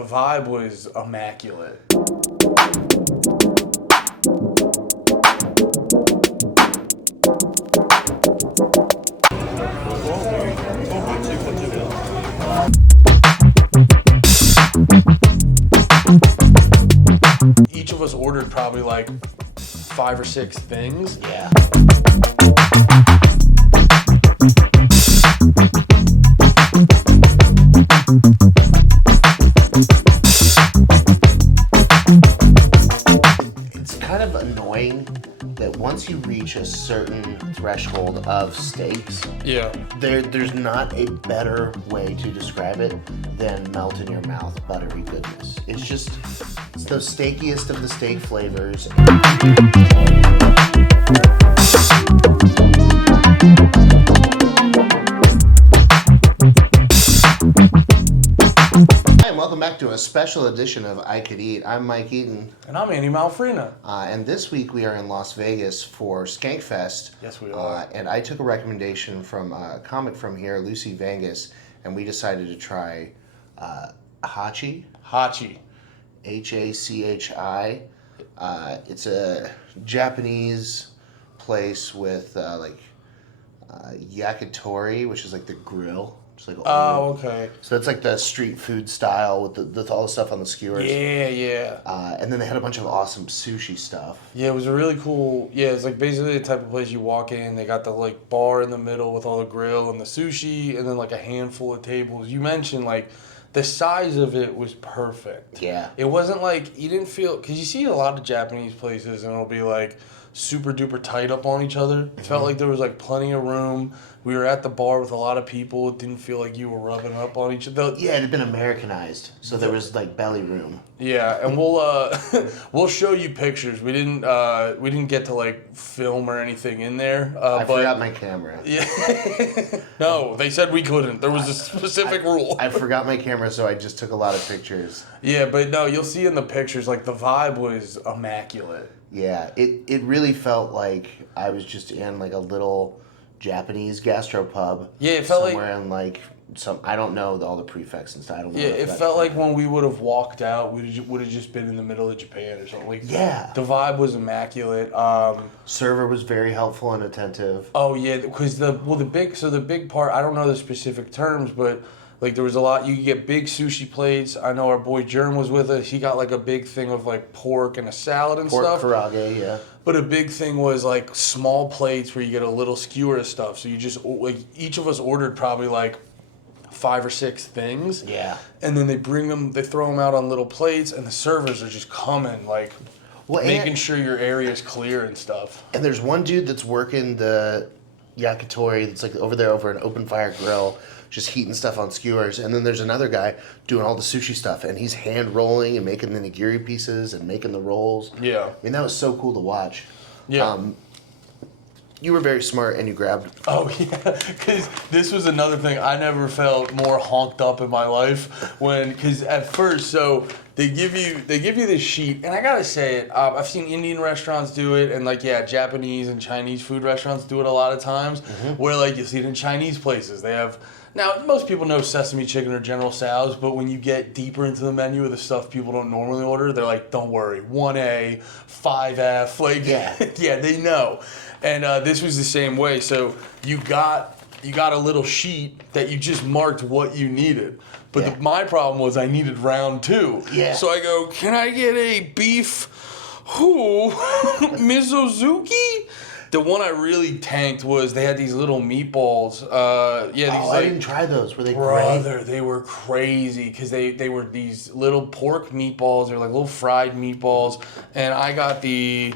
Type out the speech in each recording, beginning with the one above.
the vibe was immaculate. Each of us ordered probably like 5 or 6 things. Yeah. It's kind of annoying that once you reach a certain threshold of steaks, Yeah. there's not a better way to describe it than melt in your mouth buttery goodness. It's the steakiest of the steak flavors. Hi, and welcome back to a special edition of I Could Eat. I'm Mike Eaton. And I'm Andy Malfrina. And this week we are in Las Vegas for Skankfest. Yes, we are. And I took a recommendation from a comic from here, Lucy Vangus, and we decided to try Hachi. Hachi. Hachi. It's a Japanese place with yakitori, which is like the grill. It's like Oh, okay. So it's like the street food style with all the stuff on the skewers. Yeah. And then they had a bunch of awesome sushi stuff. Yeah, it was a really cool. Yeah, it's like basically the type of place you walk in. They got the like bar in the middle with all the grill and the sushi, and then like a handful of tables. You mentioned like the size of it was perfect. Yeah. It wasn't like you didn't feel, because you see a lot of Japanese places and it'll be like super duper tight up on each other. It felt like there was like plenty of room. We were at the bar with a lot of people. It didn't feel like you were rubbing up on each other. Yeah, it had been Americanized, so there was like belly room. Yeah, and we'll show you pictures. We didn't get to like film or anything in there. I forgot my camera. Yeah. No, they said we couldn't. There was a specific rule. I forgot my camera, so I just took a lot of pictures. Yeah, but no, you'll see in the pictures like the vibe was immaculate. Yeah, it really felt like I was just in like a little Japanese gastropub. Yeah, it felt somewhere in like I don't know all the prefix and stuff. I don't know. Yeah, it felt like when we would have walked out, we would have just been in the middle of Japan or something. Like, yeah, the vibe was immaculate. Server was very helpful and attentive. Oh yeah, because the big part, I don't know the specific terms, but like there was a lot. You could get big sushi plates. I know our boy Jerm was with us. He got like a big thing of like pork and a salad and stuff. Pork karage, yeah. But a big thing was like small plates where you get a little skewer of stuff. So you just like each of us ordered probably like 5 or 6 things. Yeah. And then they throw them out on little plates, and the servers are just coming like making sure your area is clear and stuff. And there's one dude that's working the yakitori that's like over there over an open fire grill, just heating stuff on skewers. And then there's another guy doing all the sushi stuff, and he's hand rolling and making the nigiri pieces and making the rolls. Yeah. I mean, that was so cool to watch. Yeah. You were very smart, and you grabbed. Oh yeah, because this was another thing. I never felt more honked up in my life because at first, so they give you this sheet, and I gotta say it. I've seen Indian restaurants do it, and like Japanese and Chinese food restaurants do it a lot of times. Where like you see it in Chinese places, they have. Now, most people know sesame chicken or General Tso's, but when you get deeper into the menu of the stuff people don't normally order, they're like, don't worry, 1A, 5F, like, yeah, they know. And this was the same way. So you got a little sheet that you just marked what you needed. But my problem was I needed round 2. Yeah. So I go, can I get a beef Mizozuki? The one I really tanked was they had these little meatballs. I didn't try those. Were they brother, great? They were crazy because they were these little pork meatballs. They were like little fried meatballs. And I got the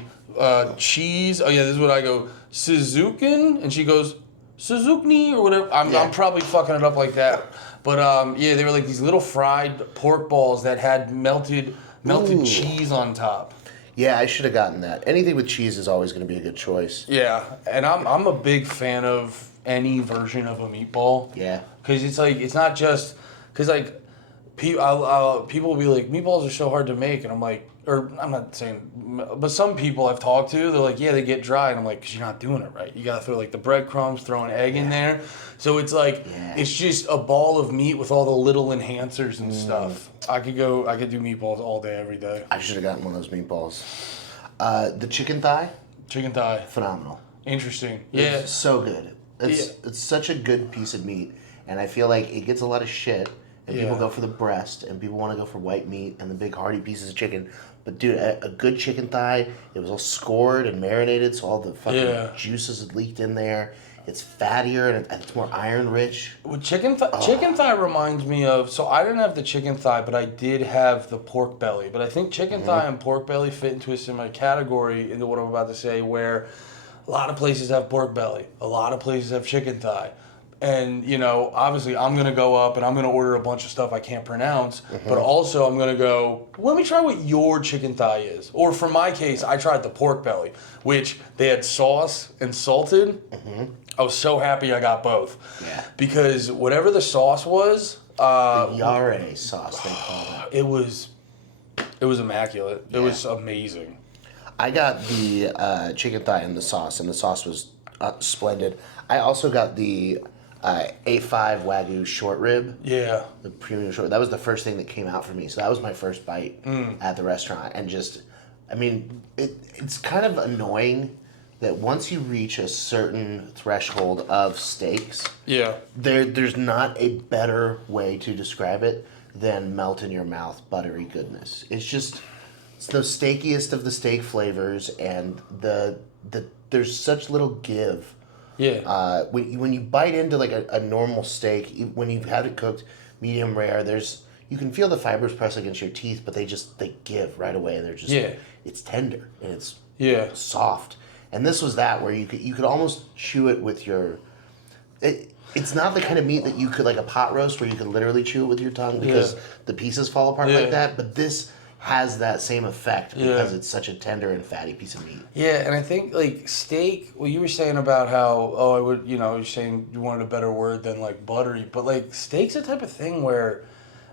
cheese. Oh, yeah, this is what I go, Suzukin? And she goes, Suzuki or whatever. I'm probably fucking it up like that. But, they were like these little fried pork balls that had melted cheese on top. Yeah, I should have gotten that. Anything with cheese is always going to be a good choice. Yeah, and I'm a big fan of any version of a meatball. Yeah. Because it's like, it's not just, because like, people will be like, meatballs are so hard to make, and I'm like, or I'm not saying, but some people I've talked to, they're like, yeah, they get dry, and I'm like, because you're not doing it right. You gotta throw like the breadcrumbs, throw an egg in there, so it's like it's just a ball of meat with all the little enhancers and stuff. I could do meatballs all day, every day. I should have gotten one of those meatballs. The chicken thigh, phenomenal. Interesting. It's so good. It's such a good piece of meat, and I feel like it gets a lot of shit. And people go for the breast, and people want to go for white meat and the big hearty pieces of chicken. But dude, a good chicken thigh, it was all scored and marinated, so all the fucking juices had leaked in there. It's fattier and it's more iron rich. Well, chicken thigh reminds me of. So I didn't have the chicken thigh, but I did have the pork belly. But I think chicken thigh and pork belly fit into a similar category into what I'm about to say, where a lot of places have pork belly, a lot of places have chicken thigh. And, you know, obviously I'm going to go up and I'm going to order a bunch of stuff I can't pronounce. But also I'm going to go, let me try what your chicken thigh is. Or for my case, I tried the pork belly, which they had sauce and salted. I was so happy I got both. Yeah. Because whatever the sauce was... the Yare sauce, they call it. It was immaculate. It was amazing. I got the chicken thigh and the sauce was splendid. I also got the... A5 Wagyu short rib. Yeah. The premium short. That was the first thing that came out for me. So that was my first bite at the restaurant. And just, I mean, it's kind of annoying that once you reach a certain threshold of steaks, there's not a better way to describe it than melt in your mouth buttery goodness. It's the steakiest of the steak flavors, and there's such little give. Yeah. When you bite into like a normal steak, when you've had it cooked medium rare, you can feel the fibers press against your teeth, but they give right away, and they're just it's tender and it's soft. And this was that where you could almost chew it with your. It's not the kind of meat that you could, like a pot roast where you could literally chew it with your tongue because the pieces fall apart like that. But this has that same effect because it's such a tender and fatty piece of meat. Yeah, and I think like steak. Well, you were saying about how you're saying you wanted a better word than like buttery, but like steak's the type of thing where,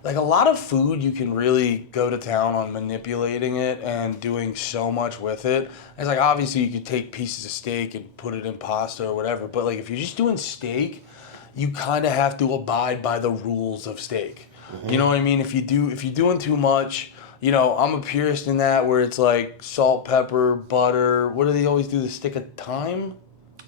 like, a lot of food you can really go to town on manipulating it and doing so much with it. It's like obviously you could take pieces of steak and put it in pasta or whatever, but like if you're just doing steak, you kind of have to abide by the rules of steak. You know what I mean? If you're doing too much. You know, I'm a purist in that where it's like salt, pepper, butter. What do they always do? The stick of thyme?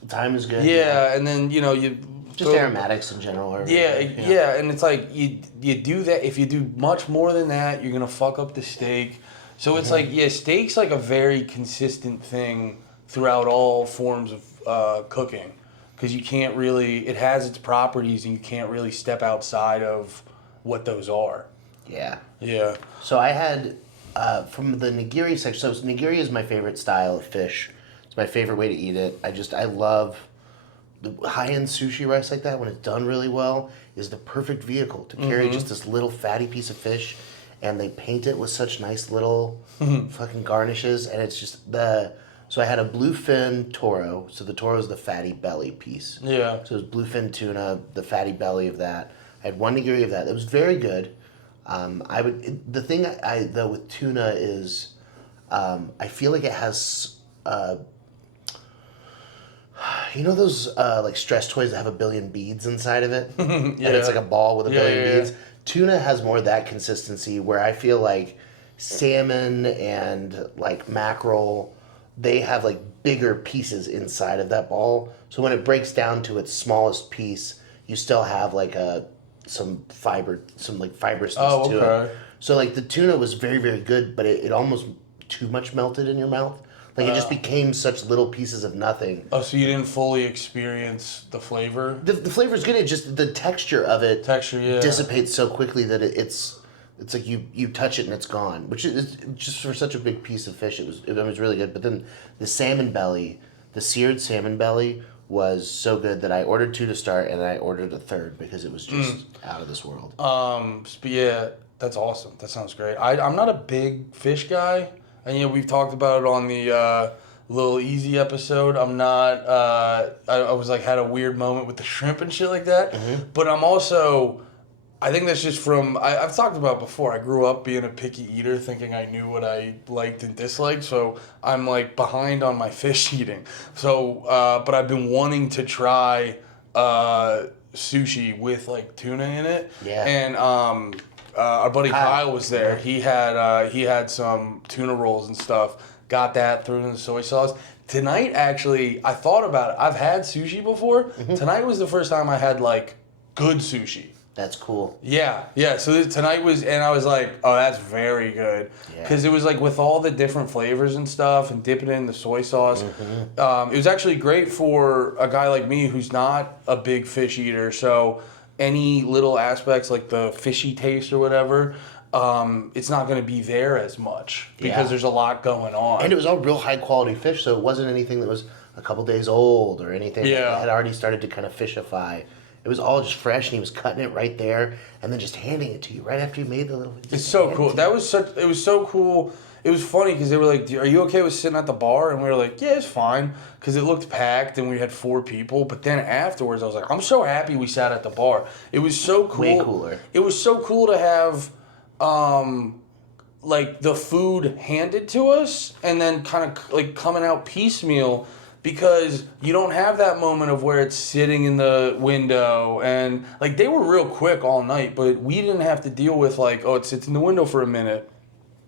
Thyme is good. Yeah, and then, you... Just aromatics in general. Yeah, and it's like you do that. If you do much more than that, you're going to fuck up the steak. So it's like, steak's like a very consistent thing throughout all forms of cooking. Because you can't really... It has its properties, and you can't really step outside of what those are. Yeah. Yeah. So I had, from the nigiri section, so nigiri is my favorite style of fish. It's my favorite way to eat it. I love the high-end sushi rice like that when it's done really well is the perfect vehicle to carry just this little fatty piece of fish, and they paint it with such nice little fucking garnishes, and it's just so I had a bluefin toro. So the toro is the fatty belly piece. Yeah. So it was bluefin tuna, the fatty belly of that. I had one nigiri of that. It was very good. The thing though with tuna is, I feel like it has, those like stress toys that have a billion beads inside of it, and it's like a ball with a billion beads. Tuna has more of that consistency where I feel like salmon and like mackerel, they have like bigger pieces inside of that ball. So when it breaks down to its smallest piece, you still have like some fibrousness to it. So like the tuna was very, very good, but it almost too much melted in your mouth. Like it just became such little pieces of nothing. Oh, so you didn't fully experience the flavor? The flavor's good. It just the texture of it dissipates so quickly that it's like you touch it and it's gone. Which is just for such a big piece of fish. It was really good. But then the salmon belly, the seared salmon belly, was so good that I ordered 2 to start, and then I ordered a third because it was just out of this world. But yeah, that's awesome. That sounds great. I'm not a big fish guy, and we've talked about it on the Little Easy episode. I'm not. I was like had a weird moment with the shrimp and shit like that. But I'm also I think that's just from I've talked about before. I grew up being a picky eater, thinking I knew what I liked and disliked. So I'm like behind on my fish eating. So, but I've been wanting to try sushi with like tuna in it. Yeah. And our buddy Kyle was there. He had some tuna rolls and stuff. Got that, threw it in the soy sauce. Tonight, actually, I thought about it. I've had sushi before. Tonight was the first time I had like good sushi. That's cool. Yeah. So tonight was, and I was like, oh, that's very good. Because it was like with all the different flavors and stuff and dipping it in the soy sauce. It was actually great for a guy like me who's not a big fish eater. So any little aspects like the fishy taste or whatever, it's not going to be there as much because there's a lot going on. And it was all real high quality fish, so it wasn't anything that was a couple days old or anything that had already started to kind of fishify. It was all just fresh, and he was cutting it right there, and then just handing it to you right after you made the little. It's so cool. It was so cool. It was funny because they were like, "Are you okay with sitting at the bar?" And we were like, "Yeah, it's fine," because it looked packed and we had 4 people. But then afterwards, I was like, "I'm so happy we sat at the bar." It was so cool. Way cooler. It was so cool to have, like the food handed to us and then kind of like coming out piecemeal. Because you don't have that moment of where it's sitting in the window and like they were real quick all night, but we didn't have to deal with like, oh, it sits in the window for a minute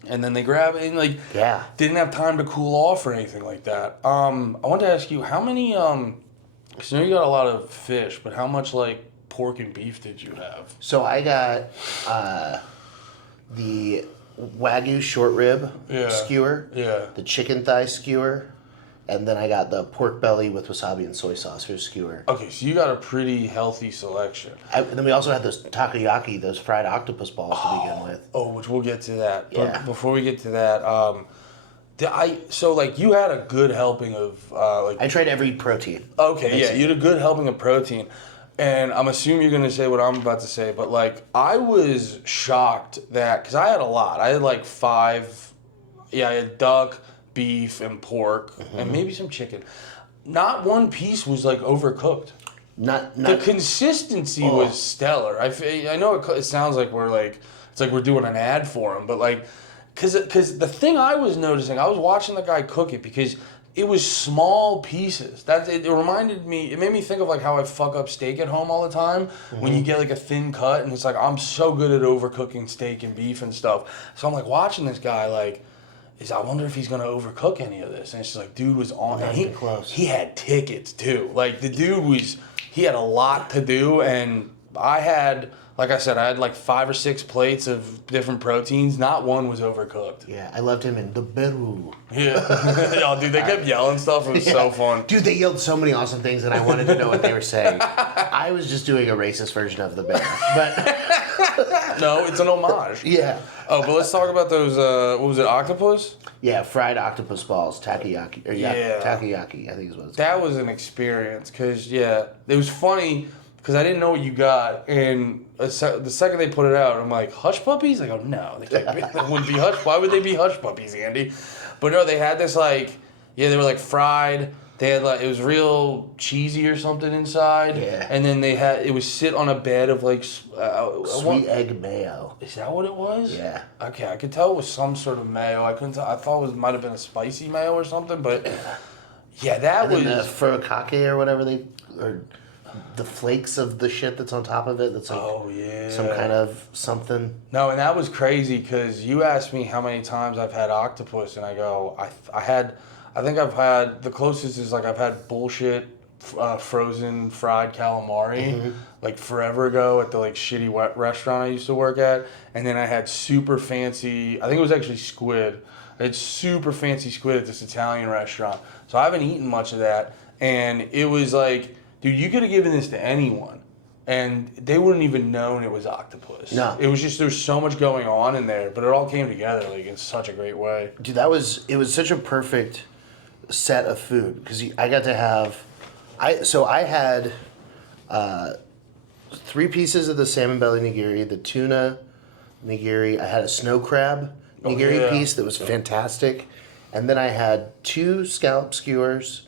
and then they grab it and like didn't have time to cool off or anything like that. I wanted to ask you how many because I know you got a lot of fish, but how much like pork and beef did you have? So I got the Wagyu short rib skewer, the chicken thigh skewer. And then I got the pork belly with wasabi and soy sauce for a skewer. Okay, so you got a pretty healthy selection. And then we also had those takoyaki, those fried octopus balls to begin with. Oh, which we'll get to that. Yeah. But before we get to that, so like you had a good helping of like. I tried every protein. Okay, basically. You had a good helping of protein, and I'm assuming you're gonna say what I'm about to say, but like I was shocked that because I had a lot. I had like 5. Yeah, I had duck, beef and pork and maybe some chicken. Not one piece was like overcooked. Not the consistency was stellar. I know it sounds like we're doing an ad for them, but like because the thing I was noticing, I was watching the guy cook it because it was small pieces. It reminded me. It made me think of like how I fuck up steak at home all the time when you get like a thin cut and it's like I'm so good at overcooking steak and beef and stuff. So I'm like watching this guy like. I wonder if he's gonna overcook any of this, and it's just like, dude was on. And he had tickets too. Like the dude he had a lot to do, and I had, like I said, I had like 5 or 6 plates of different proteins. Not one was overcooked. Yeah, I loved him in the Beru. Yeah, oh, dude, they kept yelling stuff. It was so fun. Dude, they yelled so many awesome things, and I wanted to know what they were saying. I was just doing a racist version of the bear, but no, it's an homage. Yeah. Oh, but let's talk about those. What was it? Octopus? Yeah, fried octopus balls, takoyaki, takoyaki. I think is what it's called. That was an experience because it was funny because I didn't know what you got, and the second they put it out, I'm like, hush puppies. I go, no, they can't be. They wouldn't be hush. Why would they be hush puppies, Andy? But no, they had this like, they were like fried. They had like, it was real cheesy or something inside. Yeah. And then it was sit on a bed of like sweet egg mayo. Is that what it was? Yeah. Okay, I could tell it was some sort of mayo. I couldn't tell. I thought it might have been a spicy mayo or something, but yeah, that was the furikake or whatever or the flakes of the shit that's on top of it. That's like some kind of something. No, and that was crazy because you asked me how many times I've had octopus, and I go, I think I've had, the closest is like I've had bullshit frozen fried calamari like forever ago at the like shitty restaurant I used to work at. And then I had super fancy, I think it was actually squid. I had super fancy squid at this Italian restaurant. So I haven't eaten much of that. And it was like, dude, you could have given this to anyone and they wouldn't even known it was octopus. No. It was just, there's so much going on in there, but it all came together like in such a great way. Dude, it was such a perfect set of food because I got to have I had 3 pieces of the salmon belly nigiri, the tuna nigiri. I had a snow crab nigiri piece that was fantastic, and then I had 2 scallop skewers,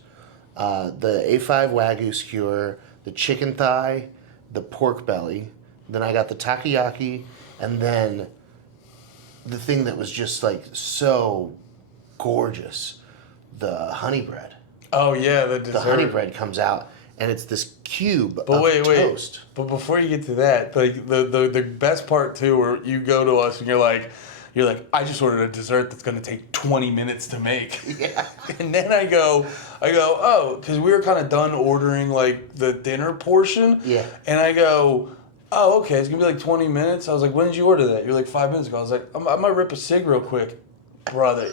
the A5 Wagyu skewer, the chicken thigh, the pork belly, then I got the takoyaki, and then the thing that was just like so gorgeous, the honey bread. Oh yeah, the dessert. The honey bread comes out, and it's this cube of toast. But before you get to that, like the best part too, where you go to us and you're like, I just ordered a dessert that's gonna take 20 minutes to make. Yeah. And then I go, oh, because we were kind of done ordering like the dinner portion. Yeah. And I go, oh, okay, it's gonna be like 20 minutes. I was like, when did you order that? You're like 5 minutes ago. I was like, I might rip a cig real quick, brother.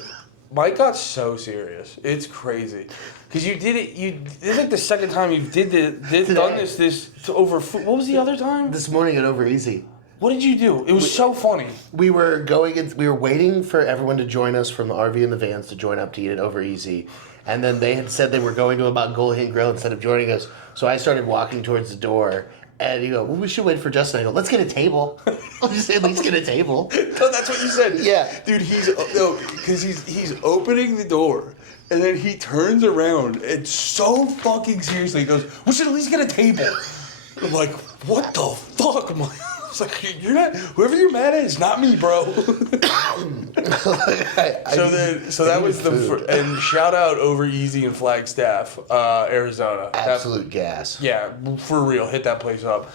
Mike got so serious. It's crazy. Because you did it, this is like the second time you've done this over food. What was the other time? This morning at Over Easy. What did you do? It was so funny. We were waiting for everyone to join us from the RV and the vans to join up to eat at Over Easy. And then they had said they were going to about Gold Hint Grill instead of joining us. So I started walking towards the door. And you go, well, we should wait for Justin. I go, let's get a table. I'll just at least get a table. No, that's what you said. Yeah. Dude, because he's opening the door. And then he turns around and so fucking seriously goes, we should at least get a table. I'm like, what the fuck? I'm like, I was like, you're not, whoever you're mad at is not me, bro. So that was and shout out Over Easy in Flagstaff, Arizona. Absolute gas. Yeah, for real. Hit that place up.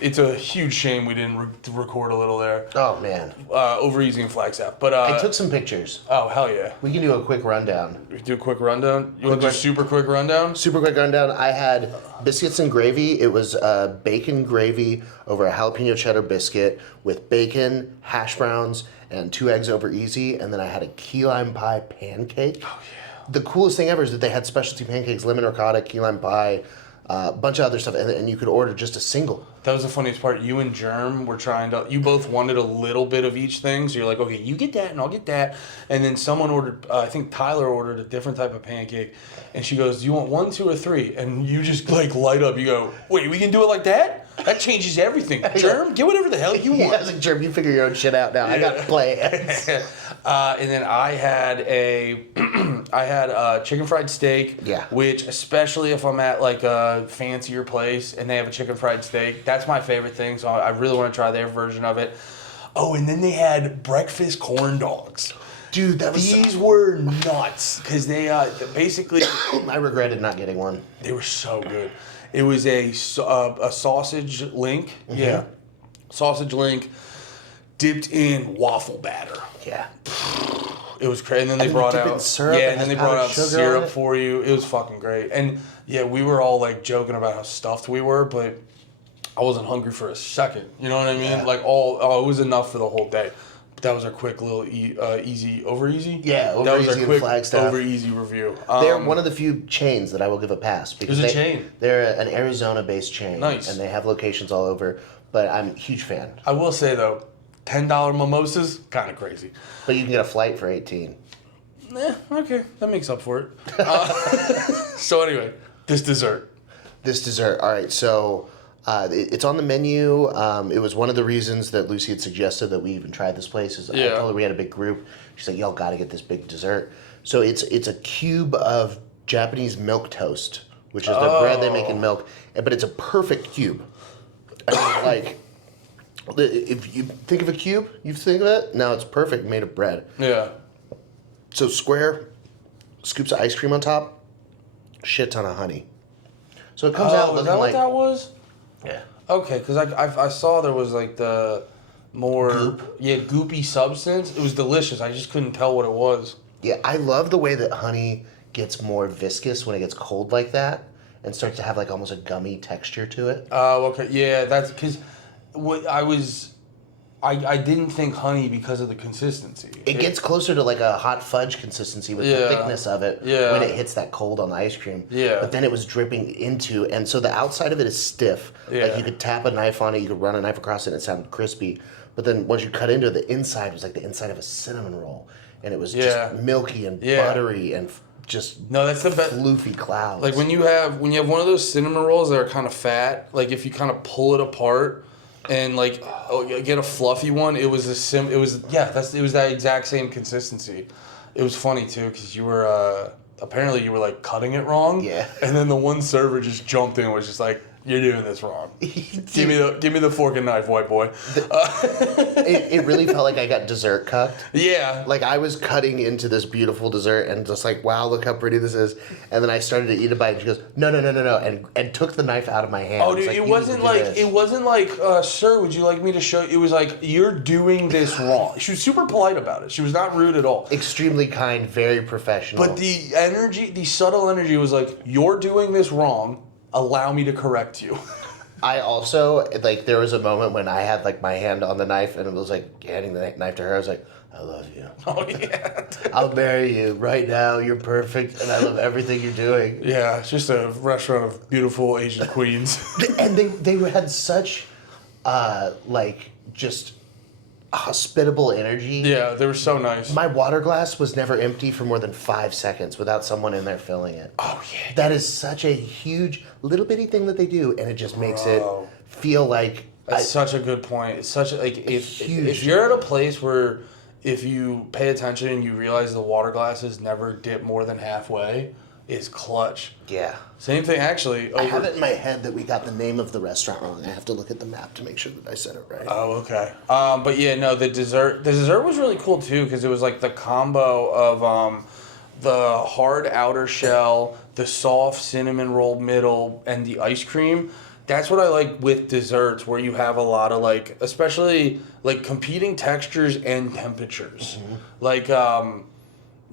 It's a huge shame we didn't record a little there. Oh, man. Over Easy in Flagstaff. But I took some pictures. Oh, hell yeah. We can do a quick rundown. We can do a quick rundown? You want to do a super quick rundown? Super quick rundown. I had biscuits and gravy. It was bacon gravy over a jalapeno cheddar biscuit with bacon, hash browns, and 2 eggs Over Easy. And then I had a key lime pie pancake. Oh, yeah. The coolest thing ever is that they had specialty pancakes, lemon ricotta, key lime pie, a bunch of other stuff, and you could order just a single. That was the funniest part. You and Germ were you both wanted a little bit of each thing, so you're like, okay, you get that and I'll get that. And then someone ordered, I think Tyler ordered a different type of pancake, and she goes, do you want 1, 2, or 3? And you just like light up. You go, wait, we can do it like that? That changes everything. Germ, get whatever the hell you want. Yeah, I was like, Germ, you figure your own shit out now. I got plans. And then I had chicken fried steak. Yeah. Which, especially if I'm at like a fancier place and they have a chicken fried steak, that's my favorite thing. So I really want to try their version of it. Oh, and then they had breakfast corn dogs. Dude, these were nuts because they basically. I regretted not getting one. They were so good. It was a sausage link. Mm-hmm. Yeah. Sausage link dipped in waffle batter. Yeah. It was crazy. And then they brought out syrup. Yeah, and then they brought out syrup for you. It was fucking great. And yeah, we were all like joking about how stuffed we were, but I wasn't hungry for a second. You know what I mean? Yeah. Like it was enough for the whole day. But that was our quick little Over Easy. Yeah, Over that was Easy our quick Flagstaff. Over Easy review. They're one of the few chains that I will give a pass because there's a chain. They're an Arizona-based chain. Nice. And they have locations all over. But I'm a huge fan. I will say though, $10 mimosas, kind of crazy. But you can get a flight for $18. Okay, that makes up for it. So anyway, this dessert. All right, so it's on the menu. It was one of the reasons that Lucy had suggested that we even try this place. I told her we had a big group. She's like, y'all got to get this big dessert. So it's a cube of Japanese milk toast, which is the bread they make in milk, but it's a perfect cube. I mean, like, if you think of a cube, you think of it. No, it's perfect, made of bread. Yeah. So square, scoops of ice cream on top, shit ton of honey. So it comes out looking like... Is that what that was? Yeah. Okay, because I saw there was like the more... Goop? Yeah, goopy substance. It was delicious. I just couldn't tell what it was. Yeah, I love the way that honey gets more viscous when it gets cold like that and starts to have like almost a gummy texture to it. Oh, okay. Yeah, that's because I didn't think honey because of the consistency. It gets closer to like a hot fudge consistency with the thickness of it when it hits that cold on the ice cream. Yeah. But then it was dripping into, and so the outside of it is stiff. Yeah. Like you could tap a knife on it, you could run a knife across it and it sounded crispy. But then once you cut into it, the inside was like the inside of a cinnamon roll. And it was just milky and buttery and just that's the best. Floofy clouds. Like when you have one of those cinnamon rolls that are kind of fat, like if you kind of pull it apart and like get a fluffy one, it was that exact same consistency. It was funny too because you were apparently you were like cutting it wrong. Yeah. And then the one server just jumped in and was just like, You're doing this wrong. Give me the fork and knife, white boy. It really felt like I got dessert cucked. Yeah. Like I was cutting into this beautiful dessert and just like, wow, look how pretty this is. And then I started to eat a bite and she goes, no, and took the knife out of my hand. Oh, dude, it wasn't like, sir, would you like me to show you? It was like, you're doing this wrong. She was super polite about it. She was not rude at all. Extremely kind, very professional. But the subtle energy was like, you're doing this wrong. Allow me to correct you. I also, like, there was a moment when I had, like, my hand on the knife and it was, like, handing the knife to her. I was like, I love you. Oh, yeah. I'll marry you right now. You're perfect and I love everything you're doing. Yeah, it's just a restaurant of beautiful Asian queens. And they had such, like, just hospitable energy. Yeah, they were so nice. My water glass was never empty for more than 5 seconds without someone in there filling it. Oh, yeah. That is such a huge, little bitty thing that they do, and it just makes it feel like... That's such a good point. It's such a, like, if huge... you're at a place where if you pay attention and you realize the water glasses never dip more than halfway, is clutch. Yeah. Same thing, actually. I have it in my head that we got the name of the restaurant wrong. I have to look at the map to make sure that I said it right. Oh, okay. But yeah, no, the dessert was really cool too because it was like the combo of the hard outer shell, the soft cinnamon roll middle, and the ice cream. That's what I like with desserts, where you have a lot of like, especially like competing textures and temperatures. Mm-hmm. Like,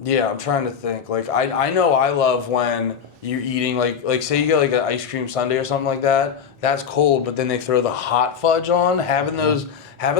yeah, I'm trying to think. Like, I know I love when you're eating, like say you get, like, an ice cream sundae or something like that. That's cold, but then they throw the hot fudge on. Having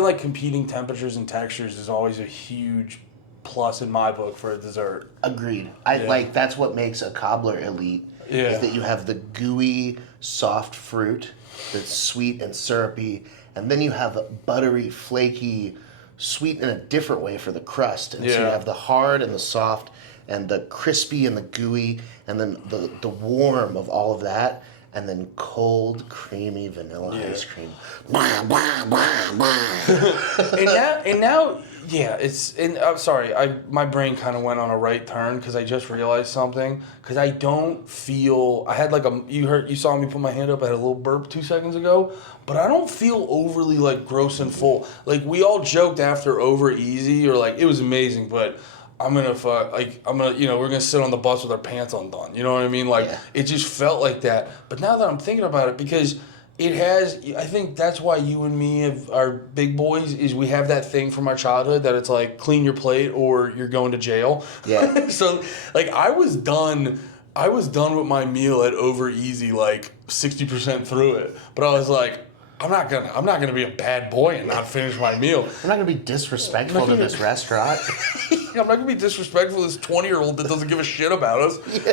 like, competing temperatures and textures is always a huge plus in my book for a dessert. Agreed. Like, that's what makes a cobbler elite. Yeah. Is that you have the gooey, soft fruit that's sweet and syrupy, and then you have buttery, flaky, sweet in a different way for the crust. And so you have the hard and the soft and the crispy and the gooey and then the warm of all of that and then cold, creamy vanilla ice cream. Blah, blah, blah, blah. and now, yeah, it's. And I'm sorry, my brain kind of went on a right turn because I just realized something. Because I don't feel. I had like you saw me put my hand up. I had a little burp 2 seconds ago, but I don't feel overly like gross and full. Like we all joked after Over Easy or like it was amazing, but. We're gonna sit on the bus with our pants undone. You know what I mean? Like, It just felt like that. But now that I'm thinking about it, because it has, I think that's why you and me are big boys, is we have that thing from our childhood that it's like, clean your plate or you're going to jail. Yeah. So, like, I was done with my meal at Over Easy, like, 60% through it. But I was like, I'm not gonna be a bad boy and not finish my meal. I'm not gonna be disrespectful to this restaurant. I'm not gonna be disrespectful to this 20-year-old that doesn't give a shit about us. Yeah.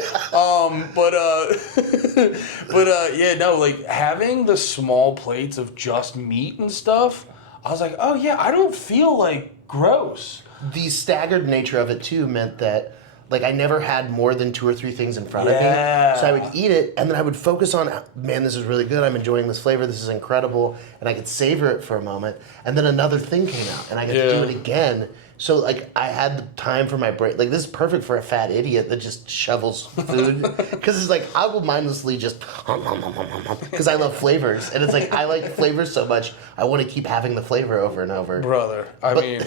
Like having the small plates of just meat and stuff, I was like, oh yeah, I don't feel like gross. The staggered nature of it too meant that. Like, I never had more than 2 or 3 things in front of me. So I would eat it, and then I would focus on, man, this is really good. I'm enjoying this flavor. This is incredible. And I could savor it for a moment. And then another thing came out, and I got to do it again. So, like, I had the time for my brain. Like, this is perfect for a fat idiot that just shovels food. Because it's like, I will mindlessly just, because I love flavors. And it's like, I like flavors so much, I want to keep having the flavor over and over. Brother, dude,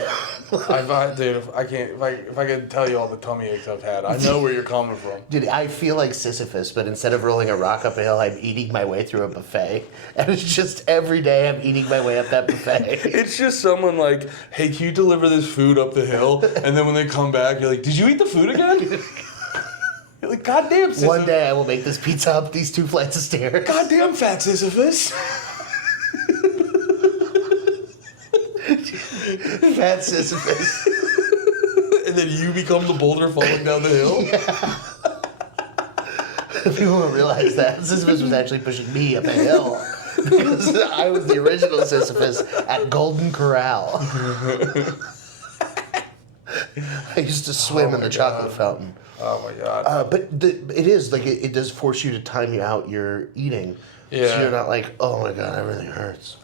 if I could tell you all the tummy aches I've had, I know where you're coming from. Dude, I feel like Sisyphus, but instead of rolling a rock up a hill, I'm eating my way through a buffet. And it's just every day I'm eating my way up that buffet. It's just someone like, hey, can you deliver this food up the hill? And then when they come back, you're like, did you eat the food again? You're like, goddamn, Sisyphus. One day I will make this pizza up these 2 flights of stairs. Goddamn fat Sisyphus. Fat Sisyphus. And then you become the boulder falling down the hill? Yeah. People don't realize that. Sisyphus was actually pushing me up a hill. Because I was the original Sisyphus at Golden Corral. I used to swim in the chocolate fountain. Oh my God. But it is, like, it does force you to time you out your eating. Yeah. So you're not like, oh my God, everything hurts.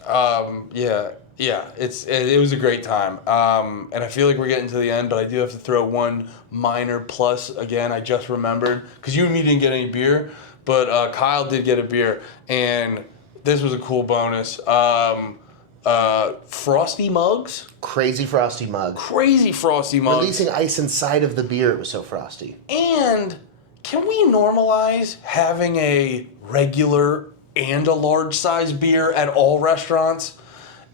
Yeah, it was a great time. And I feel like we're getting to the end, but I do have to throw one minor plus again. I just remembered, because you and me didn't get any beer, but Kyle did get a beer. And this was a cool bonus. Frosty mugs. Crazy frosty mug. Crazy frosty mugs. Releasing ice inside of the beer. It was so frosty. And can we normalize having a regular and a large size beer at all restaurants?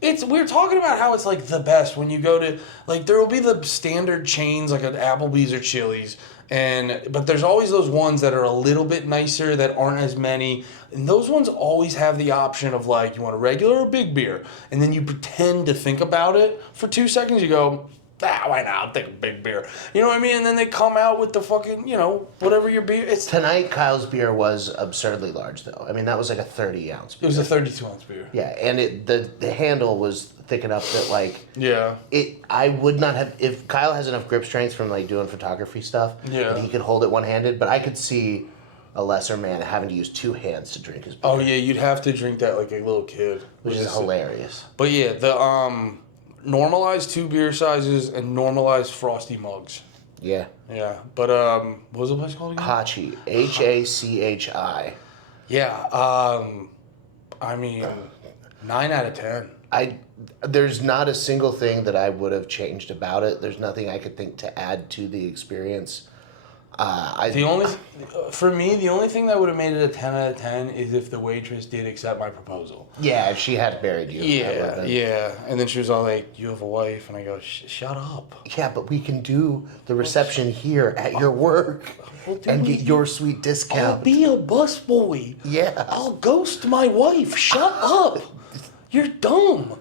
We're talking about how it's like the best when you go to, like, there will be the standard chains like at Applebee's or Chili's, but there's always those ones that are a little bit nicer that aren't as many, and those ones always have the option of like, you want a regular or big beer, and then you pretend to think about it for 2 seconds. You go, why not? I'll take a big beer. You know what I mean? And then they come out with the fucking, whatever your beer. Tonight, Kyle's beer was absurdly large, though. I mean, that was like a 30-ounce beer. It was a 32-ounce beer. Yeah, and the handle was thick enough that, like... Yeah. I would not have... If Kyle has enough grip strength from, like, doing photography stuff, yeah, he could hold it one-handed, but I could see a lesser man having to use 2 hands to drink his beer. Oh, yeah, you'd have to drink that like a little kid. Which is hilarious. But, yeah, the... normalized 2 beer sizes and normalized frosty mugs. Yeah. Yeah. But what was the place called again? Hachi. Hachi. Yeah. I mean, 9 out of 10. There's not a single thing that I would have changed about it. There's nothing I could think to add to the experience. For me, the only thing that would have made it a 10 out of 10 is if the waitress did accept my proposal. Yeah, if she had buried you. Yeah. And then she was all like, "You have a wife," and I go, "Shut up." Yeah, but we can do the reception here at your work and get your sweet discount. I'll be a busboy. Yeah. I'll ghost my wife. Shut up. You're dumb.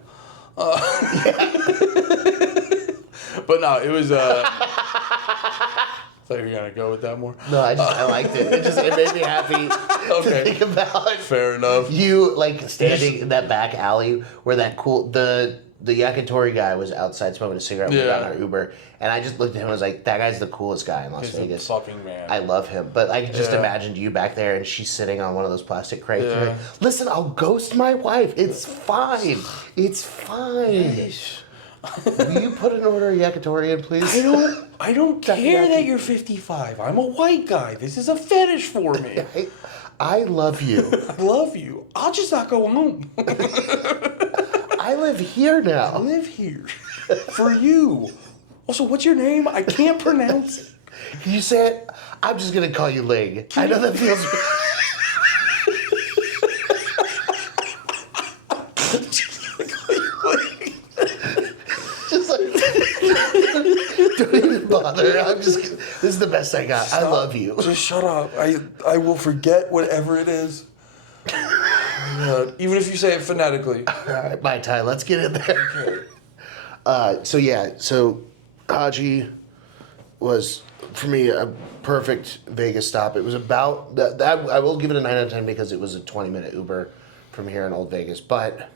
But no, it was. I thought you were going to go with that more. No, I liked it. It made me happy to think about. Fair enough. You, like, standing in that back alley where that the yakitori guy was outside smoking a cigarette when we got in our Uber. And I just looked at him and was like, that guy's the coolest guy in Las Vegas. He's a fucking man. I love him. But I just imagined you back there and she's sitting on one of those plastic crates. Yeah. You're like, listen, I'll ghost my wife. It's fine. It's fine. Will you put an order of yakitori in, please? I don't care that you're 55. I'm a white guy. This is a fetish for me. I love you. I love you. I'll just not go home. I live here now. I live here. For you. Also, what's your name? I can't pronounce it. You said, I'm just going to call you Ling. I know that feels... Don't even bother. This is the best I got. Stop. I love you. Just shut up. I will forget whatever it is. Even if you say it phonetically. All right, bye, Ty. Let's get in there. So Hachi was, for me, a perfect Vegas stop. It was about that. I will give it a 9 out of 10 because it was a 20-minute Uber from here in Old Vegas, but.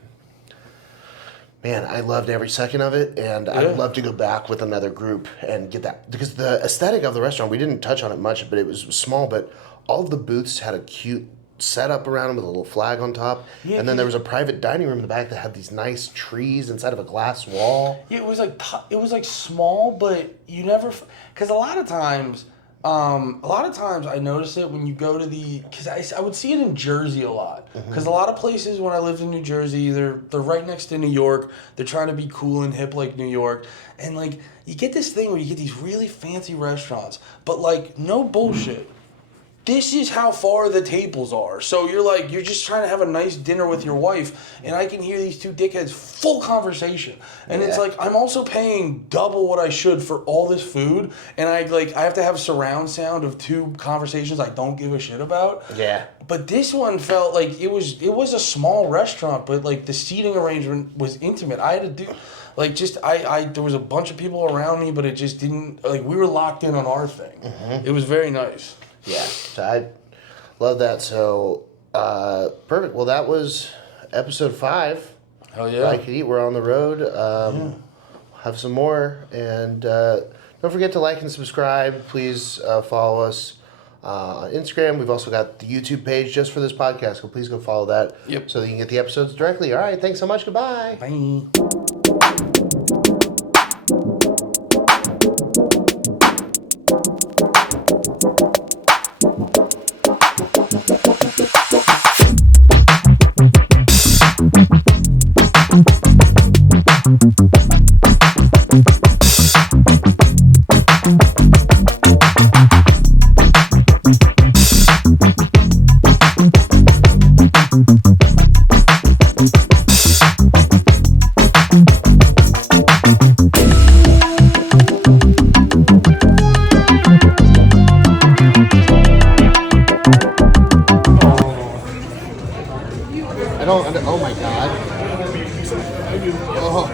Man, I loved every second of it, and I'd love to go back with another group and get that. Because the aesthetic of the restaurant, we didn't touch on it much, but it was small, but all of the booths had a cute setup around them with a little flag on top. Yeah, and then there was a private dining room in the back that had these nice trees inside of a glass wall. Yeah, it was like small, but you never... Because a lot of times I notice it when you go to because I would see it in Jersey a lot. Because a lot of places when I lived in New Jersey, they're right next to New York. They're trying to be cool and hip like New York. And like, you get this thing where you get these really fancy restaurants, but like, no bullshit. This is how far the tables are. So you're just trying to have a nice dinner with your wife, and I can hear these 2 dickheads full conversation. And it's like, I'm also paying double what I should for all this food, and I have to have surround sound of 2 conversations I don't give a shit about. Yeah. But this one felt like it was a small restaurant, but like the seating arrangement was intimate. I had to do there was a bunch of people around me, but it just didn't, like, we were locked in on our thing. It was very nice. Yeah, so I love that. So, perfect. Well, that was episode 5. Hell yeah. I Could Eat. We're on the road. Have some more. And don't forget to like and subscribe. Please follow us on Instagram. We've also got the YouTube page just for this podcast. So please go follow that. Yep. So that you can get the episodes directly. All right. Thanks so much. Goodbye. Bye. don't. Oh my god. Oh.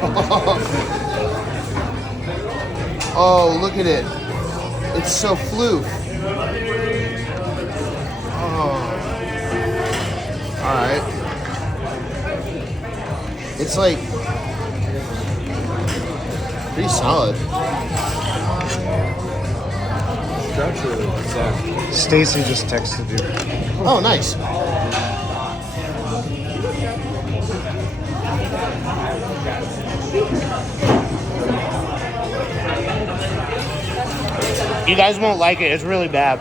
Oh, look at it. It's so floof. Oh. All right. It's like pretty solid. Stacy just texted you. Oh, nice. You guys won't like it. It's really bad.